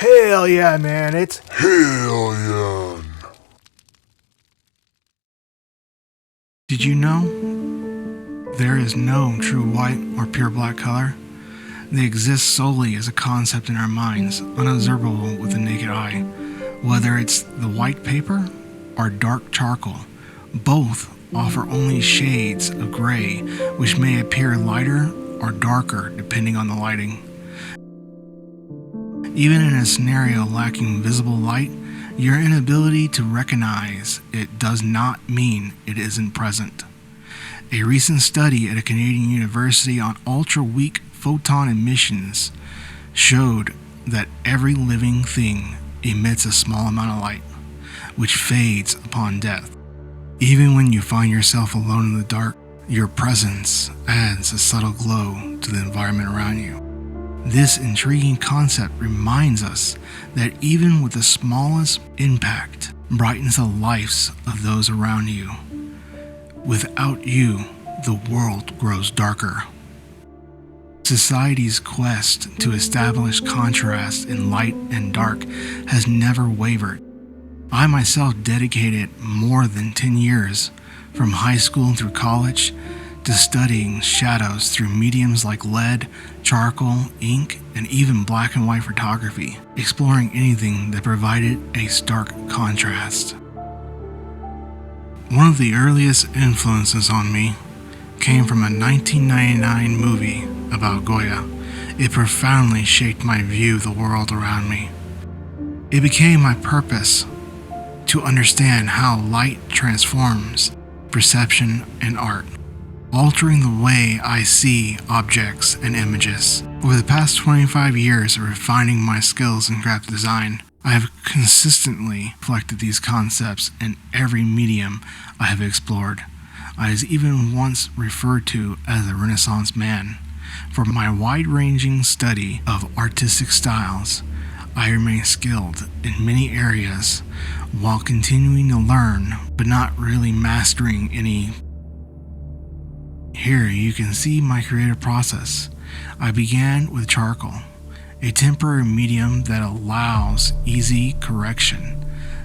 Hell yeah, man, it's Helyean. Did you know there is no true white or pure black color? They exist solely as a concept in our minds, unobservable with the naked eye. Whether it's the white paper or dark charcoal, both offer only shades of gray, which may appear lighter or darker depending on the lighting. Even in a scenario lacking visible light, your inability to recognize it does not mean it isn't present. A recent study at a Canadian university on ultra-weak photon emissions showed that every living thing emits a small amount of light, which fades upon death. Even when you find yourself alone in the dark, your presence adds a subtle glow to the environment around you. This intriguing concept reminds us that even with the smallest impact brightens the lives of those around you. Without you, the world grows darker. Society's quest to establish contrast in light and dark has never wavered. I myself dedicated more than 10 years, from high school through college, to studying shadows through mediums like lead, charcoal, ink, and even black and white photography, exploring anything that provided a stark contrast. One of the earliest influences on me came from a 1999 movie about Goya. It profoundly shaped my view of the world around me. It became my purpose to understand how light transforms perception and art, altering the way I see objects and images. Over the past 25 years of refining my skills in graphic design, I have consistently reflected these concepts in every medium I have explored. I was even once referred to as a Renaissance man. For my wide-ranging study of artistic styles, I remain skilled in many areas while continuing to learn, but not really mastering any. Here you can see my creative process. I began with charcoal, a temporary medium that allows easy correction,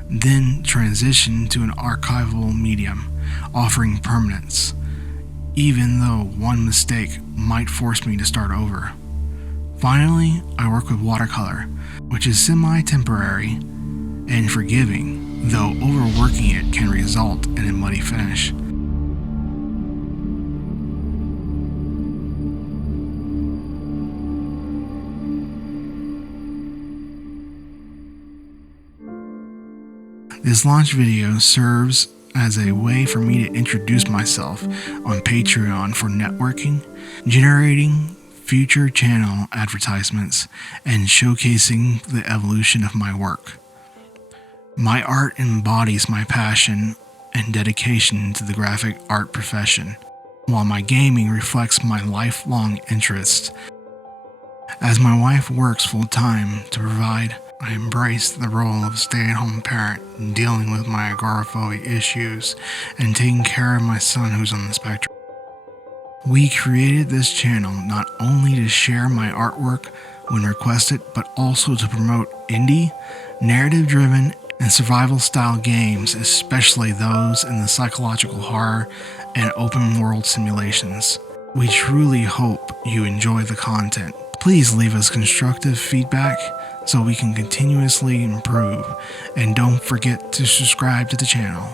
then transitioned to an archival medium, offering permanence, even though one mistake might force me to start over. Finally, I work with watercolor, which is semi-temporary and forgiving, though overworking it can result in a muddy finish. This launch video serves as a way for me to introduce myself on Patreon for networking, generating future channel advertisements, and showcasing the evolution of my work. My art embodies my passion and dedication to the graphic art profession, while my gaming reflects my lifelong interest. As my wife works full-time to provide, I embrace the role of stay-at-home parent, dealing with my agoraphobia issues and taking care of my son who's on the spectrum. We created this channel not only to share my artwork when requested, but also to promote indie, narrative-driven, and survival-style games, especially those in the psychological horror and open-world simulations. We truly hope you enjoy the content. Please leave us constructive feedback so we can continuously improve, and don't forget to subscribe to the channel.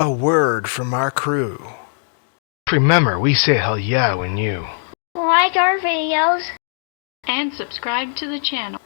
A word from our crew. Remember, we say hell yeah when you like our videos and subscribe to the channel.